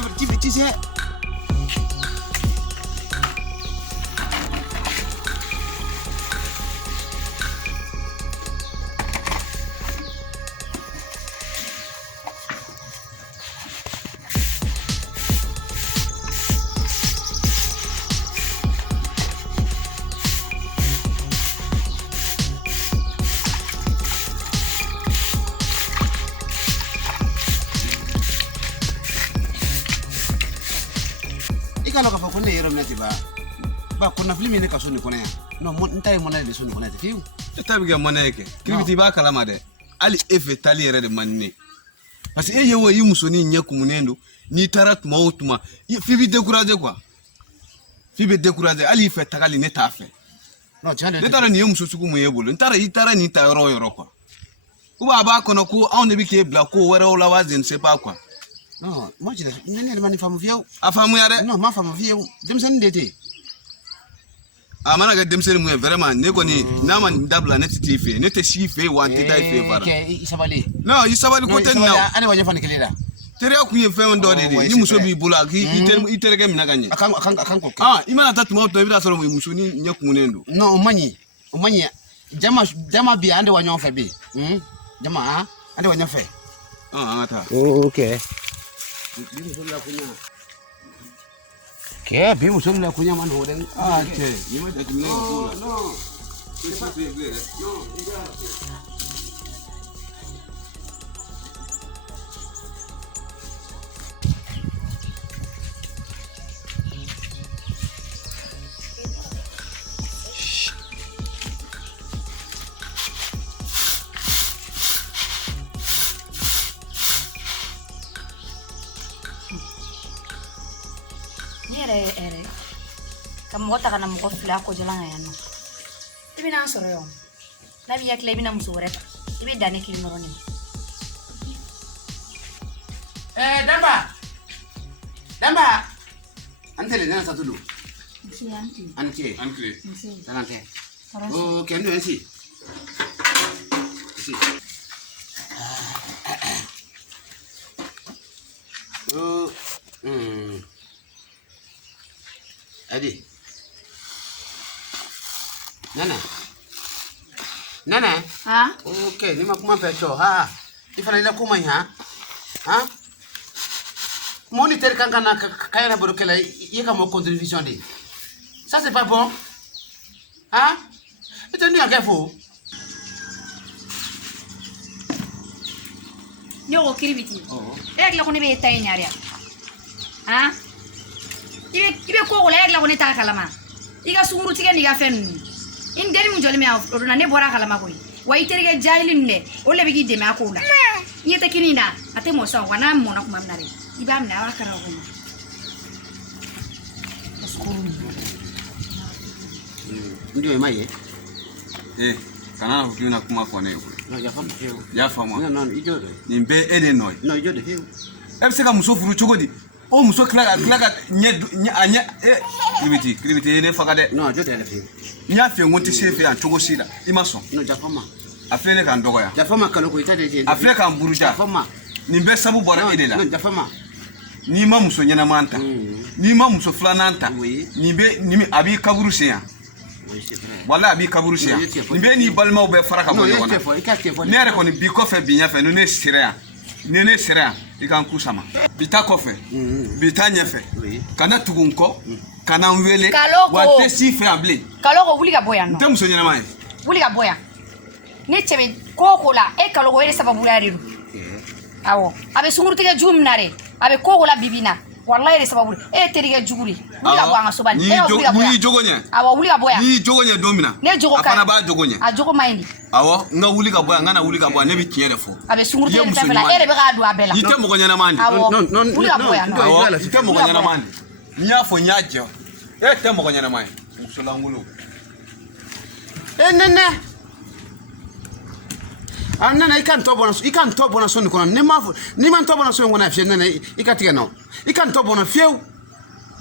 tu sais. Kalau kau kau ni orang nanti ba kuna film ni kasuni kona ya no ntai mona le suni kona fiu tabi ga mona yake kribiti ba kalama de ali efe tali yere de manne parce que yewo yi musoni nyaku munendo ni tarat mautuma fibi décourager quoi fibi décourager ali fe tagali ne tafe no chane ne tara ni muso suku mu yebolo ntara itara ni ta yoro quoi uba ba kono ko on ne bi ke bla ko wera wala wazin c'est pas quoi no moi je ne mani famu fiu afamu ya de no ma famu fiu demsen dete amana ga demsen mu vraiment ne ko ni nama dabla ne titi fe ne te si fe wa te dai fe fara ke isabali no isabali ko ten na ani wanya fani kelera tere ku ye fe ndo de ni muso bi bula ki itere ga mina ganye akan ko imana tatu mo to bi da soro mu muso ni nyaku munendo no umanyi jama bi ande wanya fe bi jama ande wanya fe ata okay ke bi muso la kunya man hoden ke ni ma da kimne ko no ere kamu kota kana mo fila ko jala ngaya no tibi na soro yo na biya klebi na musore tibi dane kili moroni damba antele na satulu si anke tanante Farasi. okay ndo si Adi. Nana. ha Okay, ni makuma pecho. Ha. Ifana ila kuma ha. Ha? Moniteur kanga na kaya borokela yeka mo contribution de. Ça c'est pas bon. Hein? Et tu n'as qu'à faux. Nyogo kiribiti egla ko ne be tay nyaria ha ibe ko ko egla ko ne ta kalama iga sunguru tige ni ga fen in deni mun joli me oduna ne bora kalama koy way terige jahilin ne o le bigi de ma ko la yete kinina ate mo so wana mo na kuma mnare iba mna wa kara ko Ndio maye. kana ko kina kuma ko ne No, ya fama no, ijo de. ni be ene noy No, ijo de fiu. se ka muso furu chogodi o muso klaka anya kribiti ne fakade No, ijo de fiu. nya fe ngonti sefe an chogo sida imaso No, jafama. afele kan dogo ya Jafama kalo ko ita de. afele kan buruja Jafama. ni be sabu bora idela No, jafama. ni ma muso nyana manta ni ma muso flananta Oui. ni be ni abi kaburu seya Oui, c'est vrai. wala abi kaburu seya ni be ni balma be faraka No, bo il yona te faut, il te faut. ne re ko ni bi ko fe bi nya fe no ne sirea ne sirea ikan kusama bita ko fe bita nya fe Oui. kana tugunko kana nwele Kaloko. wa te si fe able kaloko wuli ga boya no te muso nyana mai wuli ga boya ne chebe koko la e kaloko ere sababu la riru awo abe sunguru tige jumnare abe koko la bibina wallahi ere sababu e terige juguri wuli ga boya ngasobani e wuli ga boya ni jogonya awo wuli ga boya ni jogonya domina ne jogo ka afana ba jogonya a jogo maindi awo nga wuli ka boya ngana wuli ka boya ne bi tiere fo abe sunguru tige fefela ere be ga du abela yite mo gonyana mandi awo no, wuli ga boya no awo yite mo gonyana mandi nya fo nya je e te mo gonyana mai musolangulo Nene. Nene ikan to bona so ni kono ni man to bona so ngona fie nene ikatiga no ikan to bona fieu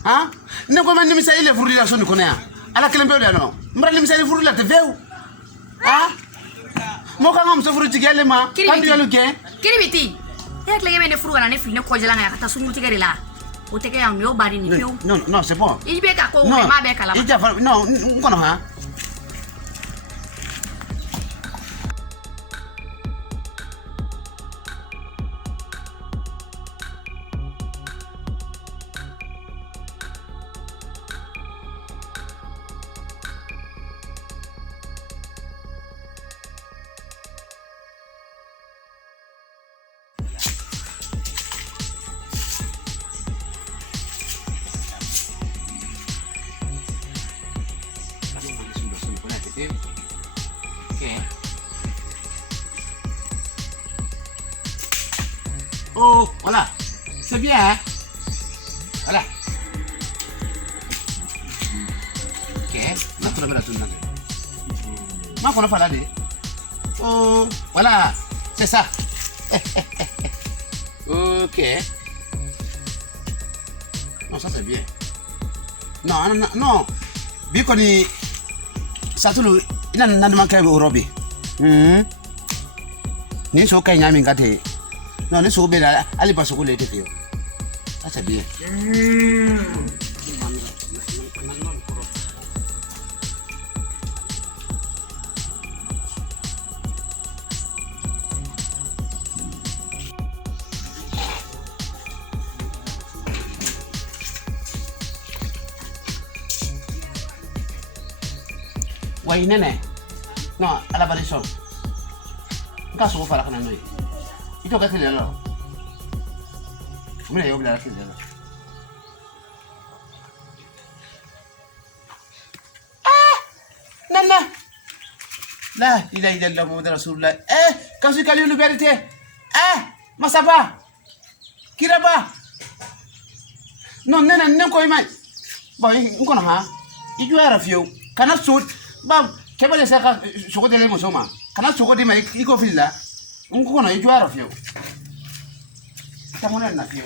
ha ne ko man ni misa ile furila so ni kono ya ala kelembe de no mbra ni misa ile furila te fieu ha mo ka ngam so furu tigele ma kan dialu ke kiribiti yak lege mene furu na ne fili ne ko jala ngaya kata sunguru tige la o te ke yang yo bari ni piu Non, non, c'est bon. I be ka ko Non, ma be kala il t'a fallu. Non, on connaît, hein. Oh, voilà. C'est bien, hein? Voilà. Ok. Ma trouvé la tourne. Ma qu'on a pas là. Oh, voilà. C'est ça. Ok. Non, ça c'est bien. Non, non, non. Bikoni. Ça tout le. Il n'a pas manqué au robé. Ni so kay nyami ngate. Non, ne so be la ali pas ko le te yo. Ça c'est bien. Wai nene. Non, à la barre son. Nka so fara kana noi. Ito ka tele lo. Mira yo bila tele lo. Nana. La ilaha illallah Muhammad Rasulullah. Kasu kali lu berite. Masaba. Kiraba. Non nena nen ko imai. Boy nko na ha. Iju ara fio. Kana so ba keba le saka soko tele mo soma. Kana soko de mai iko filla. Nko na iju ara fio. Tamona na fio.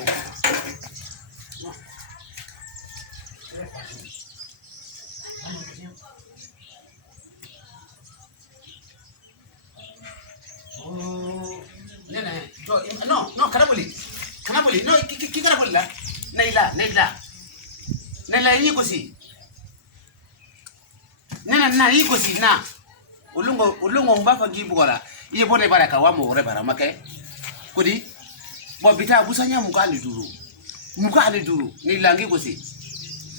No, no, Kanaboli. Kanaboli, no, ki Kanaboli la. Naila yiko si. Na yiko si na. Ulungo mbafa ngibugora. Iye bone baraka wa mo rebara make. Kodi bo bita busanya mukali duru. Mukali duru ni langi ko si.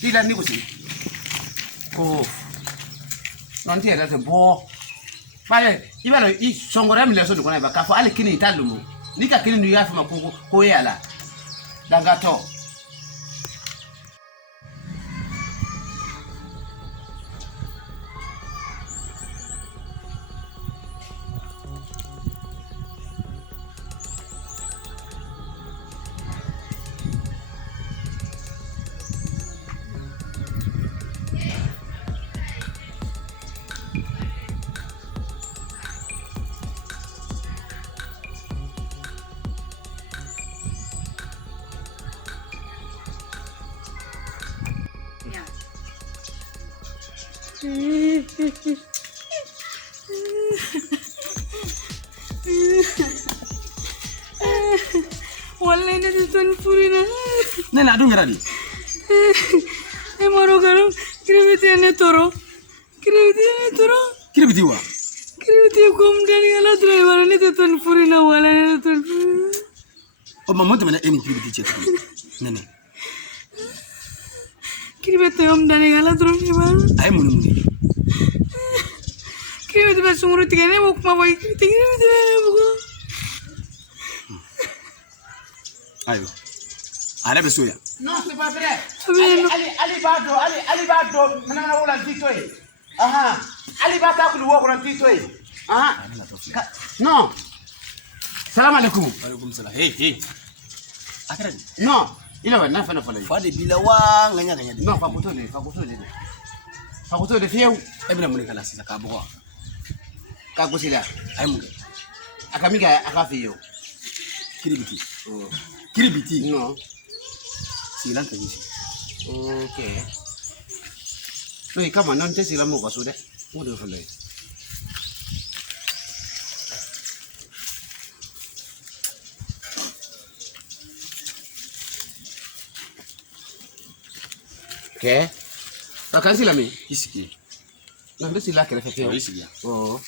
Tila ni ko si. Oh. Non ti era te bo. Vale, ibalo I songora mi leso dukona ba kafo ale kini talumu. Nika kini ndu yafu makoko ko yala. Dagato. Wallahi na tuan purina. Nena adu ngeradi. Moro garam kiribiti ne toro. Kiribiti wa. Kiribiti kom dani ala driver ne tuan purina wala ne tuan. O mamonte mena eni kiribiti chetu. Nene. Kiribiti om dani ala driver. Ay muni. Kiribiti ba sunguru tigane mukma boy kiribiti bugo. Ayo. Ara besoya. Non, c'est pas vrai. Ali Bado, mana wala titoy. Aha. Ali Bado ku wo ko titoy. Aha. Non. Salam alaikum. Alaikum salam. Hey. Akara. Non, ila wa na fana. Fade bilawa nganya. Non, fakuto de fieu. Ebina muni kala sisa ka bo. Ka kusila. Ay mun. Akamiga akafiyo. Kiribiti. Oh. Kiribiti. No. Silan tayisi. Okay. No, kama non te sila mo kasude. Mo de fale. Ke. Ta kan sila mi. Isiki. Na ndo sila kele fete. Isiki. Oh.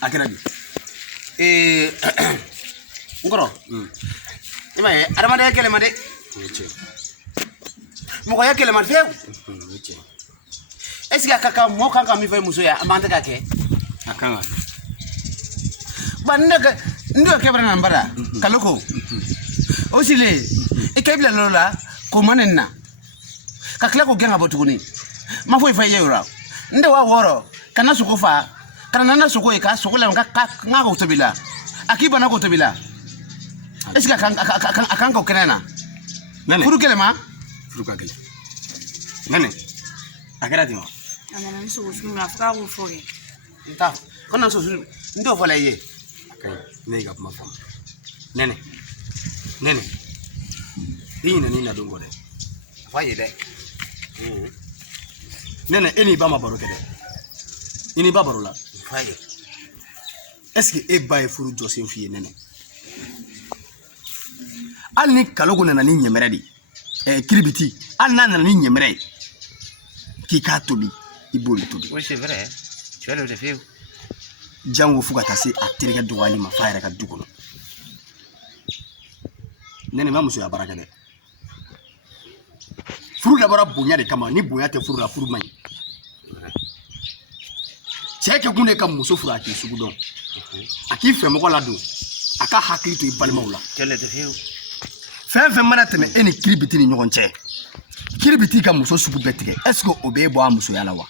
Akira bi. Ngoro. Ima ye adama de kele made. Mo ko ya kele made few. Est-ce que kaka mo kanka mi fay muso ya amante ka ke? Akanga. Bande ka ndo ke bana nambara. Kaloko. Osile e kebla lola ko manenna. Ka kla ko genga botuguni. Ma fo fay yewra. Nde wa woro kana sukufa kana nana suko e ka sukola nga ko tobila. Akiba na ko tobila. Est-ce que akan ko kenana? Nene. Furu kelema? Furu ka kele. Nene. Akira dimo. Ana na so so na fuka ko foge. Nta. Kana so ndo fola ye. Akai. Ne ga kuma fam. Nene. Nene. Ina ni na dongo de. Faye de. Nene eni ba ma baro kede. Ini ba baro la. Faye. Est-ce que e ba e furu Joseph fiye nene? Al ni kalogo na ni nyemere di. Kiribiti. Al na ni nyemere. Ki ka tobi ibolu tobi. Oui, c'est vrai. Tu as le défi. Jango fuga tase aterega dogani ma fayra ka dukono. Nene ma muso ya baraka de. Furu la bara bonya de kama ni bonya te furu la furu mai. Cheke kunde kam muso furu ati sugudon. Aki fe mo la do. Aka hakili to ibalma wala. Tu as le défi. Fɛn fɛn mana tɛmɛ e ni kiribiti ni ɲɔgɔn cɛ kiribiti ka muso sugu bɛɛ tigɛ est ce que o bɛ bɔ a musoya la wa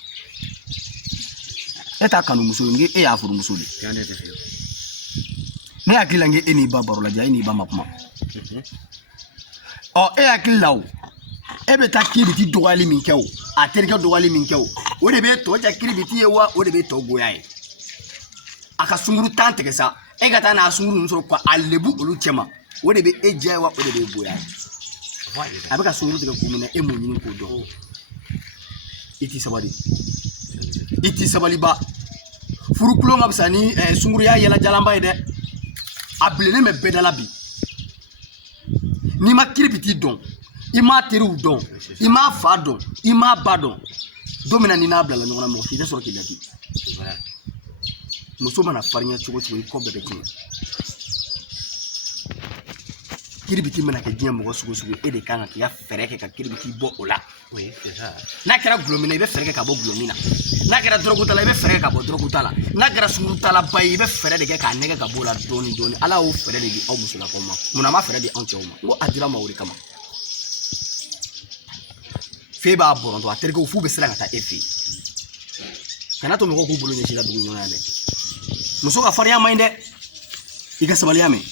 e t'a kanu muso ye e y'a furu muso de ne hakili la n e n'i ba baro la ja e n'i ba ma kuma ɔ e hakili la o e bɛ taa kiribiti dɔgɔyali min kɛ o a terikɛ dɔgɔyali min kɛ o de bɛ tɔ ja kiribiti ye wa o de bɛ tɔ goya ye a ka sunkuru tan tigɛ sa e ka taa n'a sunkuru ninnu sɔrɔ ka a lebu olu cɛ ma o de be e jaya wa o de be boya a be ka sunguru tigɛ ko minɛ e m'o ɲini k'o dɔn i t'i sabali ba furu kulon ka fisa ni sunguru y'a yɛlɛ jalanba ye dɛ a bilennen bɛ bɛɛ dala bi n'i ma kiribiti dɔn i m'a teriw dɔn i m'a fa dɔn i m'a ba dɔn don min na n'i n'a bilala ɲɔgɔn na mɔgɔ si tɛ sɔrɔ k'i daki muso mana farinya cogo cogo i kɔ bɛɛ bɛ tiɲɛ kiribiti mana kɛ diɲɛ mɔgɔ sugu sugu e de kan ka k'i ka fɛɛrɛ kɛ ka kiribiti bɔ o la n'a kɛra gulɔmin na i bɛ fɛɛrɛ kɛ ka bɔ gulɔmin na n'a kɛra dɔrɔguta la i bɛ fɛɛrɛ kɛ ka bɔ dɔrɔguta la n'a kɛra sungurutala ba ye i bɛ fɛɛrɛ de kɛ k'a nɛgɛ ka bɔ o la dɔɔni dɔɔni ala y'o fɛɛrɛ de di aw musolakaw ma munna ma fɛɛrɛ di anw cɛw ma n ko a dira ma o de kama f'e b'a bɔrɔntɔ a terikɛw f'u bɛ siran ka taa e fɛ yen kana to mɔgɔw k'u bolo ɲɛsin la dugu ɲɔgɔn dɛ muso ka farinya man ɲi dɛ i ka sabaliya mɛn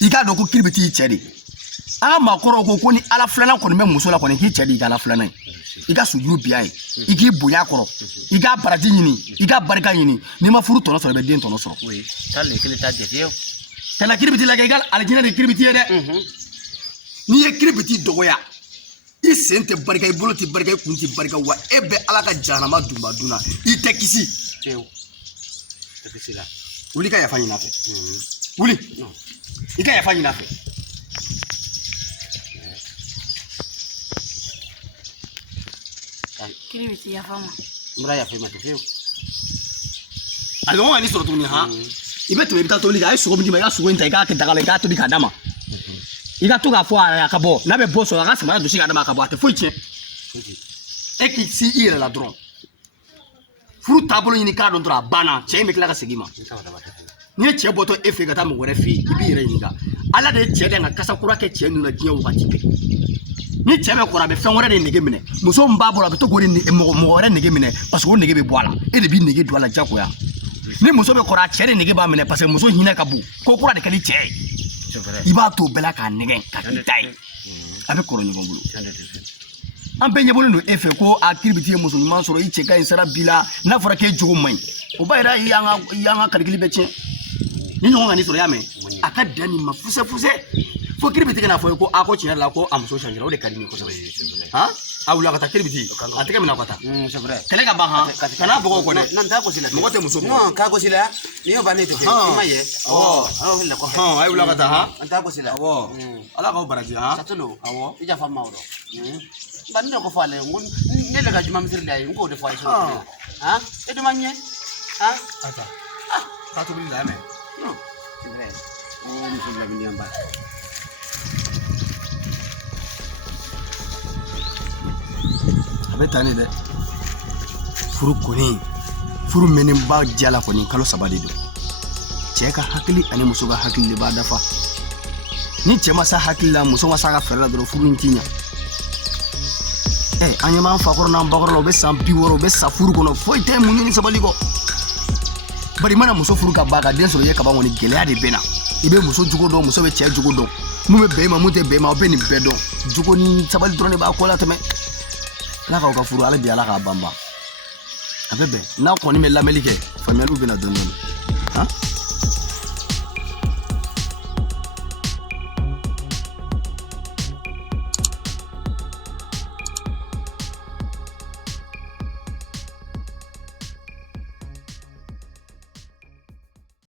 i k'a dɔn ko kiribiti y'i cɛ de an ka maakɔrɔw ko ni ala filanan kɔni bɛ muso la kɔni k'i cɛ de i ka ala filanan ye i ka sujuru biya ye i k'i bonya kɔrɔ i k'a baraji ɲini i ka barika ɲini n'i ma furu tɔnɔ sɔrɔ i bɛ den tɔnɔ sɔrɔ kana kiribiti lajɛ i ka alijinɛ de kiribiti ye dɛ n'i ye kiribiti dɔgɔya i sen tɛ barika i bolo tɛ barika i kun tɛ barika wa e bɛ ala ka jahanama dunba dun na i tɛ kisi wuli ka yafa ɲini a fɛ wuli i ka yafa ɲini a fɛ kiribiti yafa ma Mura yafa ma tefiu. a ɲɔgɔn ka ni sɔrɔ tuguni han i bɛ tɛmɛ i bɛ taa tobili kɛ a ye sogo min d'i ma i ka sogo in ta i k'a kɛ daga la i k'a tobi k'a d'a ma i ka to k'a fɔ a ka bɔ n'a bɛ bɔ sɔrɔ a ka samara dosi k'a d'a ma a ka bɔ a tɛ foyi tiɲɛ e k'i si i yɛrɛ la dɔrɔn furu taabolo ɲini k'a dɔn dɔrɔn a banna cɛ in bɛ tila ka segin i ma n'i ye cɛ bɔtɔ e fɛ yen ka taa mɔgɔ wɛrɛ fɛ yen i b'i yɛrɛ ɲininka ala de ye cɛ dɛn ka kasa kura kɛ cɛ ninnu na diɲɛ wagati bɛɛ ni cɛ bɛ kɔrɔ a bɛ fɛn wɛrɛ de nege minɛ muso min b'a bolo a bɛ to k'o de mɔgɔ wɛrɛ nege minɛ parce que o nege bɛ bɔ a la e de b'i nege don a la diyagoya ni muso bɛ kɔrɔ a cɛ de nege b'a minɛ parce que muso hinɛ ka bon ko kura de ka di cɛ ye i b'a to o bɛɛ la k'a nɛgɛn ka k'i ta ye a bɛ kɔrɔ ɲɔgɔn bolo an bɛɛ ɲɛbɔlen don e fɛ ko a kiribiti ye muso ɲuman sɔrɔ i cɛ ka ɲi sara bi la n'a fɔra k'e jogo man ɲi o b'a yira i y'an ka kalikili bɛɛ tiɲɛ ni ɲɔgɔn ka nin sɔrɔ y'a mɛn a ka dan nin ma fusɛ fo kiribiti ka n'a fɔ ye ko a ko tiɲɛ yɛrɛ la ko a muso changera o de ka di n ye kosɛbɛ han awula ka taa kiribiti a tɛgɛ minɛ ka taa c'est vrai kɛlɛ ka ban han kana bɔgɔ kɔ dɛ nan ta gosi la mɔgɔ tɛ muso bɔ non ka gosi la ni yo bani to fe ma ye awɔ la ko hɔn a wula ka taa han an ta gosi la awɔ ala k'aw baraji han satulo awɔ i jafa mawdo ban ne ko fale ngun ne daga juma misir la yi ngo de fa so ha e duma nye ha ata ka to bi la mɛ non c'est vrai oh muso la bi yamba a bɛ taa ni dɛ furu kɔni furu mɛnenba jala kɔni kalo 3 de don cɛ ka hakili ani muso ka hakili de b'a dafa ni cɛ ma sa hakili la muso ma sa ka fɛrɛ la dɔrɔn furu in ti ɲa an ɲɛ b'an fakɔrɔ n'an bakɔrɔ la u bɛ san 60 u bɛ sa furu kɔnɔ foyi tɛ muɲu ni sabali kɔ bari mana muso furu ka ban ka den sɔrɔ i ye kaban kɔni gɛlɛya de bɛ na i bɛ muso jogo dɔn muso bɛ cɛ jogo dɔn mun bɛ bɛn i ma mun tɛ bɛn i ma aw bɛ nin bɛɛ dɔn jogo ni sabali dɔrɔn de b'a kɔ la tɛmɛ ala k'aw ka furu ala bi ala k'a banban a bɛ bɛn n'a kɔni bɛ lamɛnli kɛ faamuyaliw bɛ na dɔɔnin dɔɔnin